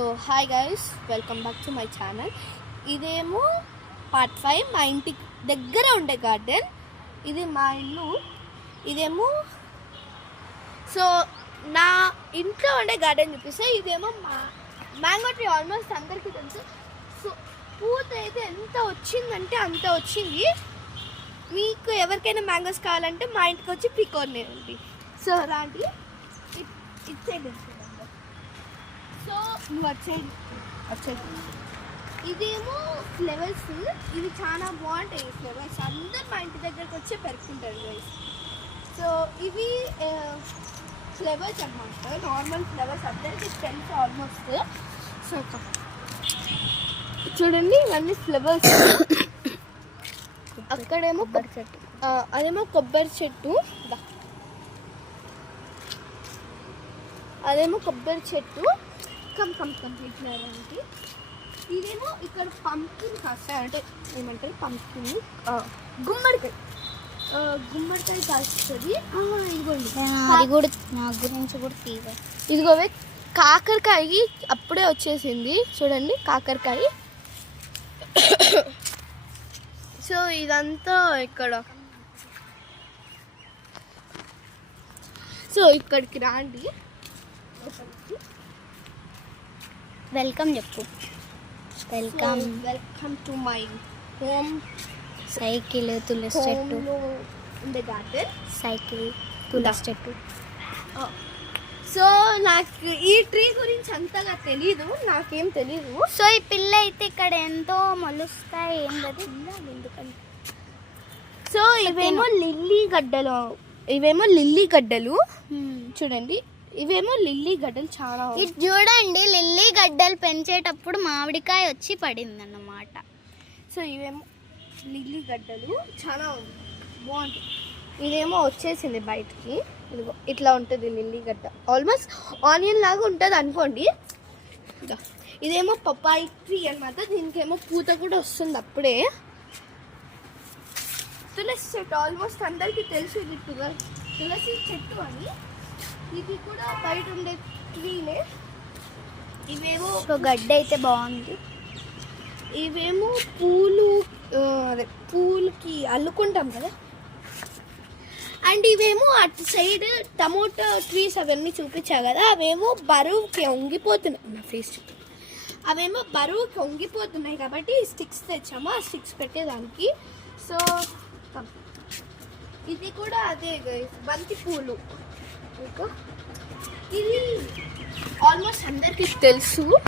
So hi guys, welcome back to my channel. ఇదేమో part 5 మా ఇంటికి దగ్గర ఉండే గార్డెన్. ఇది మా ఇల్లు. ఇదేమో సో నా ఇంట్లో ఉండే గార్డెన్ చూపిస్తే ఇదేమో మా మ్యాంగో ట్రీ. ఆల్మోస్ట్ అందరికీ తెలుసు. సో పూత అయితే ఎంత వచ్చిందంటే అంత వచ్చింది. మీకు ఎవరికైనా మ్యాంగోస్ కావాలంటే మా ఇంటికి వచ్చి పీకోనేయండి. సో రాండి, ఇట్ సైడ్ సో నువ్వు వచ్చేది. ఇదేమో ఫ్లవర్స్. ఇవి చాలా బాగుంటాయి ఫ్లవర్స్. అందరు మా ఇంటి దగ్గరకు వచ్చి పెరుక్కుంటారు గైస్. సో ఇవి ఫ్లవర్స్ అన్నమాట, నార్మల్ ఫ్లవర్స్. అందరికీ తెలుసు ఆల్మోస్ట్. సో చూడండి, ఇవన్నీ ఫ్లవర్స్. అక్కడేమో కొబ్బరి చెట్టు, అదేమో కొబ్బరి చెట్టు. అదేమో కొబ్బరి చెట్టు. కంప్లీట్ చేయడానికి. ఇదేమో ఇక్కడ పంకిన్ కాస్తాయి, అంటే ఏమంటారు పంకిన్, గుమ్మడికాయ కాస్తుంది. ఇదిగోండి, అది కూడా నా గురించి కూడా తీవే. ఇదిగోవే కాకరకాయ అప్పుడే వచ్చేసింది. చూడండి కాకరకాయ. సో ఇదంతా ఇక్కడ. సో ఇక్కడికి రాండి. వెల్కమ్ చెప్పు. Welcome to my home. Cycle, తులసి చెట్టు, ఉండే గార్డెన్. సైకిల్, తులసి చెట్టు. సో నాకు ఈ ట్రీ గురించి అంతగా తెలీదు, నాకేం తెలీదు. సో ఈ పిల్ల అయితే ఇక్కడ ఎంతో మొలుస్తాయి. ఏంటది ఎందుకని? సో ఇవేమో లిల్లీ గడ్డలు. చూడండి, ఇవేమో లిల్లీ గడ్డలు. చాలా ఇది చూడండి, లిల్లీ గడ్డలు పెంచేటప్పుడు మామిడికాయ వచ్చి పడింది అన్నమాట. సో ఇవేమో లిల్లీ గడ్డలు, చాలా బాగుంటాయి. ఇదేమో వచ్చేసింది బయటికి. ఇదిగో ఇట్లా ఉంటుంది లిల్లీ గడ్డ. ఆల్మోస్ట్ ఆనియన్ లాగా ఉంటుంది అనుకోండి. ఇదేమో పపాయి ట్రీ అన్నమాట. దీనికేమో పూత కూడా వస్తుంది అప్పుడే. తులసి చెట్టు ఆల్మోస్ట్ అందరికీ తెలుసు. ఇది తులసి చెట్టు అని. ఇది కూడా బయట ఉండే ట్రీనే. ఇవేమో గడ్డ అయితే బాగుంది. ఇవేమో పూలు, అదే పూలకి అల్లుకుంటాం కదా. అండ్ ఇవేమో అటు సైడ్ టమోటో ట్రీస్ అవన్నీ చూపించా కదా, అవేమో బరువుకి వంగిపోతున్నాయి. నా ఫేస్ చూపి. అవేమో బరువుకి వంగిపోతున్నాయి కాబట్టి స్టిక్స్ తెచ్చాము, ఆ స్టిక్స్ పెట్టేదానికి. సో ఇది కూడా అదే బంతి పూలు. ఇది ఆల్మోస్ట్ అందరికీ తెలుసు.